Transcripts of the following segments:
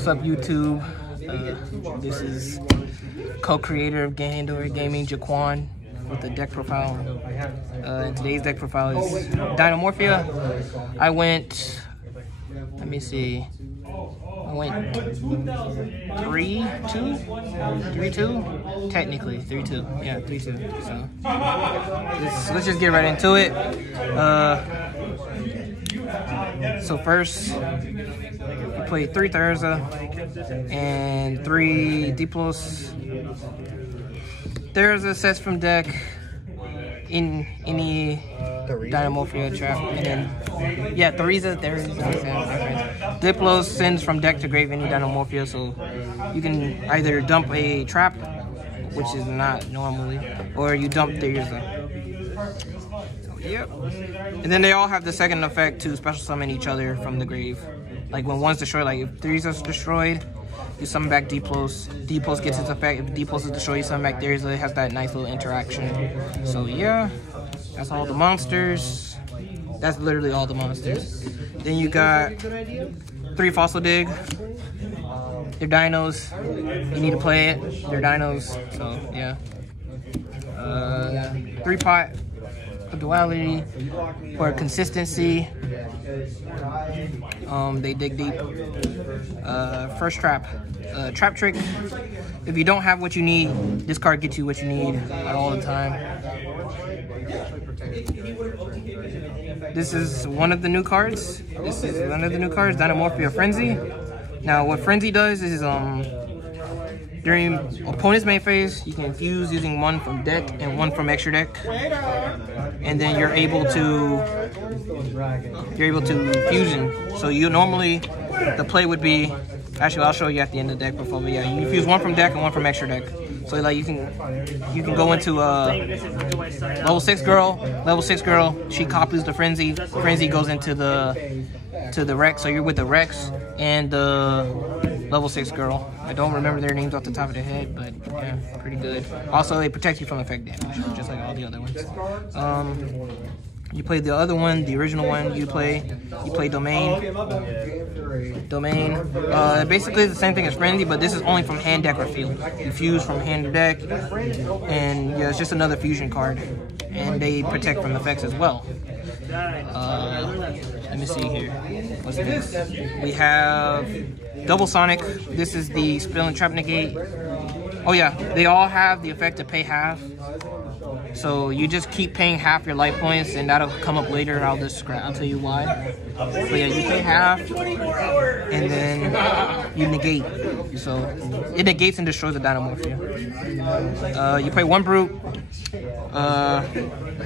What's up, YouTube? This is co-creator of Dynamorphia Gaming, Jaquan, with the deck profile. And today's deck profile is Dinomorphia. I went, let me see, I went 3-2? Technically, 3-2. Yeah, 3-2. So let's just get right into it. So first, we played 3 Thurza and 3 Diplos. Thurza sets from deck in any Dynamorphia trap, and then yeah, Thurza. Diplos sends from deck to grave any Dynamorphia, so you can either dump a trap, which is not normally, or you dump Thurza. Yep. And then they all have the second effect to special summon each other from the grave. Like when one's destroyed, like if Thurza's destroyed, you summon back Diplos. Diplos gets its effect. If Diplos is destroyed, you summon back Thurza. It has that nice little interaction. So yeah, that's all the monsters. That's literally all the monsters. Then you got 3 Fossil Dig. They're dinos. You need to play it. They're dinos. So yeah. 3 Pot. Duality for consistency. They dig deep. First trap. Trap trick. If you don't have what you need, this card gets you what you need at all the time. This is one of the new cards. Dynamorphia Frenzy. Now what Frenzy does is during opponent's main phase, you can infuse using 1 from deck and 1 from extra deck, and then you're able to fusion. So you normally, the play would be, actually I'll show you at the end of the deck before, but yeah, you infuse 1 from deck and 1 from extra deck. So like you can go into level 6 girl. She copies the Frenzy. Frenzy goes into the Rex. So you're with the Rex and the level 6 girl. I don't remember their names off the top of the head, but yeah, pretty good. Also, they protect you from effect damage, just like all the other ones. You play the other one, the original one. You play Domain. Basically the same thing as Frenzy, but this is only from hand, deck, or field. You fuse from hand to deck, and yeah, it's just another fusion card. And they protect from effects as well. Let me see here. What's this? We have Double Sonic. This is the Spill and Trap Negate. Oh yeah, they all have the effect to pay half. So you just keep paying half your life points, and that'll come up later. I'll tell you why. But yeah, you pay half, and then you negate. So it negates and destroys the Dinomorphia. You play 1 Brute.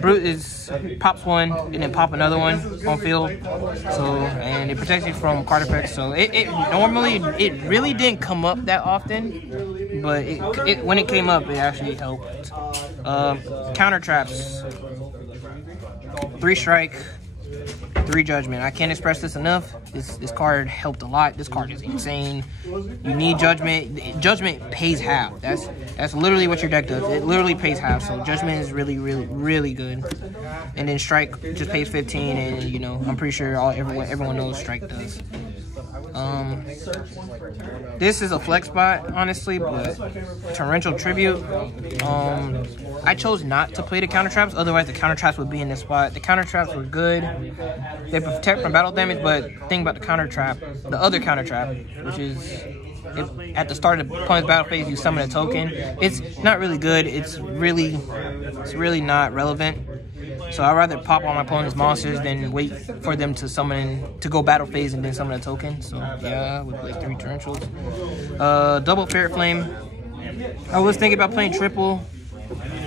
Brute is pops 1 and then pop another one on field. So and it protects you from card effects. So it normally really didn't come up that often, but when it came up, it actually helped. Counter traps. 3 Strike, 3 Judgment. I can't express this enough. This card helped a lot. This card is insane. You need Judgment. Judgment pays half. That's literally what your deck does. It literally pays half. So Judgment is really good. And then Strike just pays 15, and you know, I'm pretty sure everyone knows Strike does. This is a flex spot, honestly, but Torrential Tribute. I chose not to play the counter traps, otherwise the counter traps would be in this spot. The counter traps were good. They protect from battle damage, but the thing about the counter trap, the other counter trap, which is if at the start of the opponent's battle phase you summon a token, it's not really good. It's really not relevant. So I'd rather pop on my opponent's monsters than wait for them to go battle phase and then summon a token. So yeah, with like 3 Torrentials. Double Ferret Flame. I was thinking about playing triple,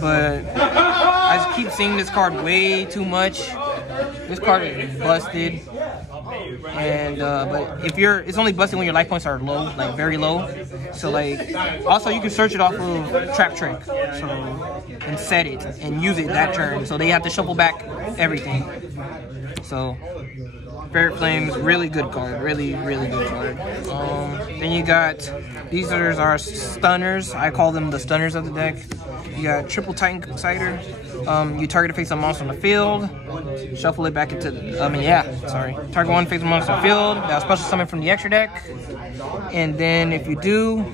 but I just keep seeing this card way too much. This card is busted. And but it's only busted when your life points are low, like very low. So like, also you can search it off of Trap Trick, so and set it and use it that turn. So they have to shuffle back everything. So Ferret Flame's really good card, really good card. Then you got these are our stunners. I call them the stunners of the deck. You got Triple Titan Cider. You target a face-up monster on the field, shuffle it back into the, target one face-up monster on the field, that'll special summon from the extra deck, and then if you do,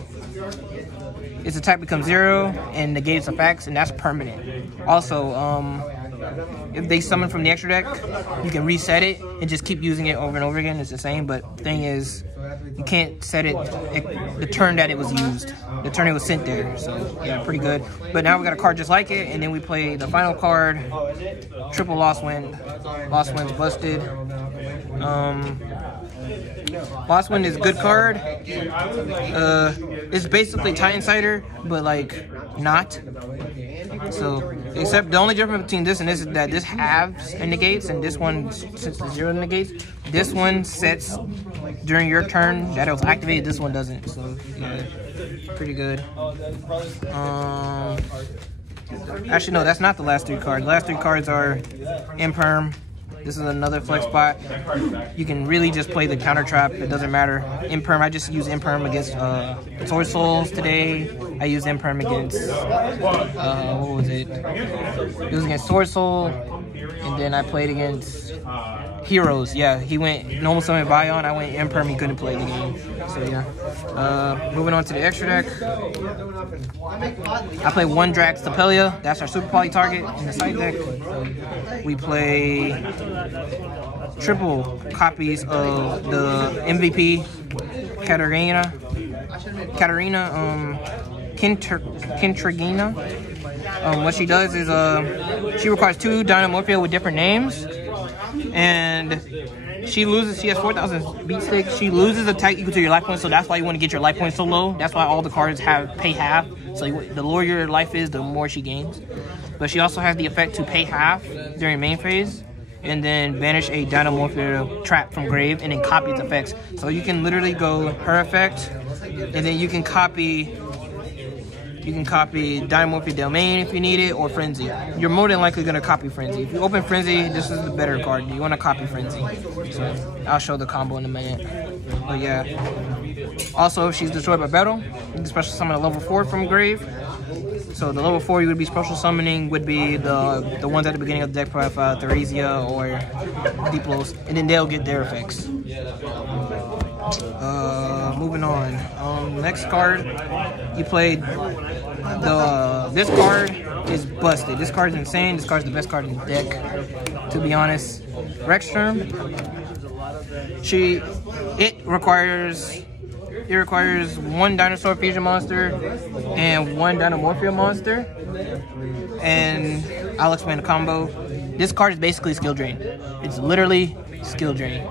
its attack becomes 0 and negates effects, and that's permanent. Also, if they summon from the extra deck, you can reset it and just keep using it over and over again. It's the same, but the thing is, you can't set it the turn that it was used, the turn it was sent there. So yeah, pretty good. But now we got a card just like it, and then we play the final card, triple Lost Wind. Lost Wind's busted. Lost Wind is a good card. It's basically Titan Cider, but like not. So, except the only difference between this and this is that this halves and negates, and this one, since the 0 negates, this one sets during your turn that it was activated, this one doesn't. So, yeah, pretty good. Actually, no, that's not the last 3 cards. The last 3 cards are Imperm. This is another flex spot. You can really just play the counter trap. It doesn't matter. Imperm, I just use Imperm against Sword Souls today. I used Imperm against, what was it? It was against Sword Soul. And then I played against Heroes. Yeah, he went normal summon Bion. I went Imperm. He couldn't play the game. So yeah. Moving on to the extra deck. I play 1 Drax Tapelia. That's our super poly target in the side deck. We play triple copies of the MVP Katarina Kintragina. What she does is she requires 2 Dynamorphia with different names, and she loses. She has 4,000 beat sticks. She loses attack equal to your life points, so that's why you want to get your life points so low. That's why all the cards have pay half. So the lower your life is, the more she gains. But she also has the effect to pay half during main phase, and then banish a Dinomorphia trap from grave, and then copy its effects. So you can literally go her effect, and then you can copy Dynamorphia Domain if you need it, or Frenzy. You're more than likely going to copy Frenzy. If you open Frenzy, this is the better card. You want to copy Frenzy. So I'll show the combo in a minute. But yeah. Also, if she's destroyed by battle, you can special summon a level 4 from grave. So the level 4 you would be special summoning would be the ones at the beginning of the deck profile, Theresia or Diplos, and then they'll get their effects. Moving on. Next card, you played this card is busted. This card is insane. This card is the best card in the deck, to be honest. Rexterm. It requires 1 dinosaur fusion monster and 1 Dinomorphia monster, and I'll explain the combo. This card is basically skill drain. It's literally skill drain.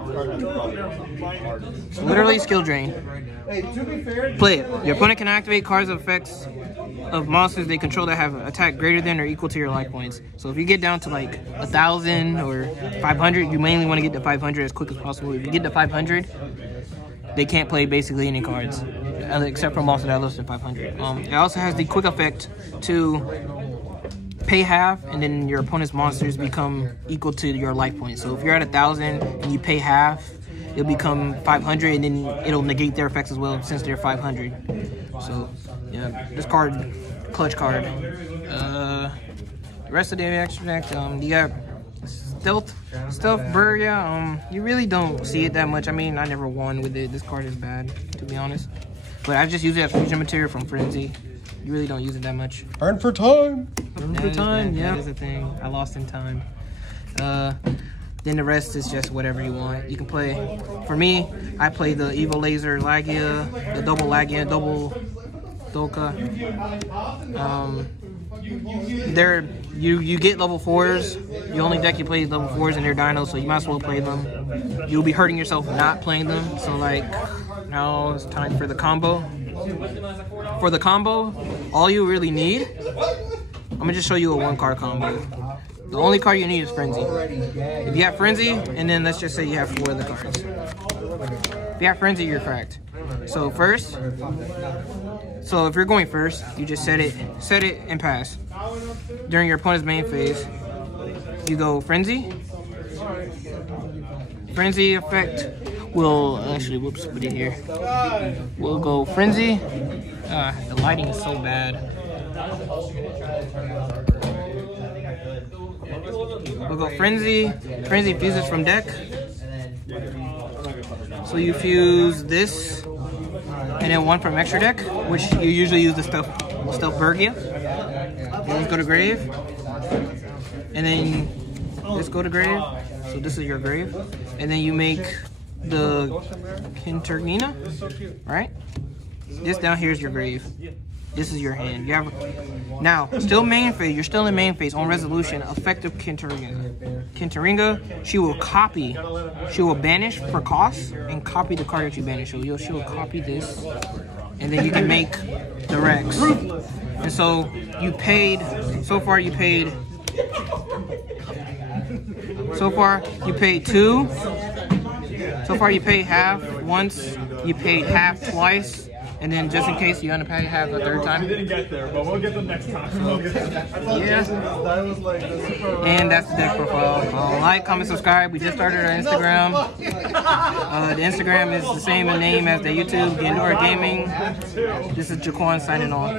It's literally skill drain. Play it. Your opponent can activate cards of effects of monsters they control that have attack greater than or equal to your life points. So if you get down to like 1,000 or 500, you mainly want to get to 500 as quick as possible. If you get to 500, they can't play basically any cards, except for monsters that are less than 500. It also has the quick effect to pay half, and then your opponent's monsters become equal to your life points. So if you're at 1,000 and you pay half, it'll become 500, and then it'll negate their effects as well since they're 500. So yeah, this card, clutch card. The rest of the extra deck, you got Stealth Burya. You really don't see it that much. I mean, I never won with it. This card is bad, to be honest. But I just use it as fusion material from Frenzy. You really don't use it that much. Earn for time. Earn for time, yeah. That is a thing. I lost in time. Then the rest is just whatever you want. You can play. For me, I play the Evo Laser Lagia, the double Lagia, double Doka. You get level 4s. The only deck you play is level 4s and they're dinos, so you might as well play them. You'll be hurting yourself not playing them. So like, now it's time for the combo. For the combo, all you really need, I'm gonna just show you a 1-card combo. The only card you need is Frenzy. If you have Frenzy, and then let's just say you have 4 of the cards. If you have Frenzy, you're cracked. So first, if you're going first, you just set it and pass. During your opponent's main phase, you go Frenzy. Frenzy effect will actually, whoops, put it here. We'll go Frenzy. The lighting is so bad. We'll go Frenzy. Frenzy fuses from deck. So you fuse this, and then one from extra deck, which you usually use the stuff Bergia. Let's go to grave, and then let's go to grave. So this is your grave, and then you make the Kintergina, right? This down here is your grave. This is your hand. You have now still main phase. You're still in main phase on resolution. Effective Kinterringa. She will copy. She will banish for cost and copy the card that you banish. So she will copy this, and then you can make the Rex. And so you paid. So far you paid. So far you paid 2. So far you paid half once. You paid half twice. And then just in case you want to pay half the third time. We didn't get there, but we'll get them next time. Yeah. And that's the deck profile. Like, comment, subscribe. We just started our Instagram. The Instagram is the same in name as the YouTube, Dinomorphia Gaming. This is Jaquan signing off.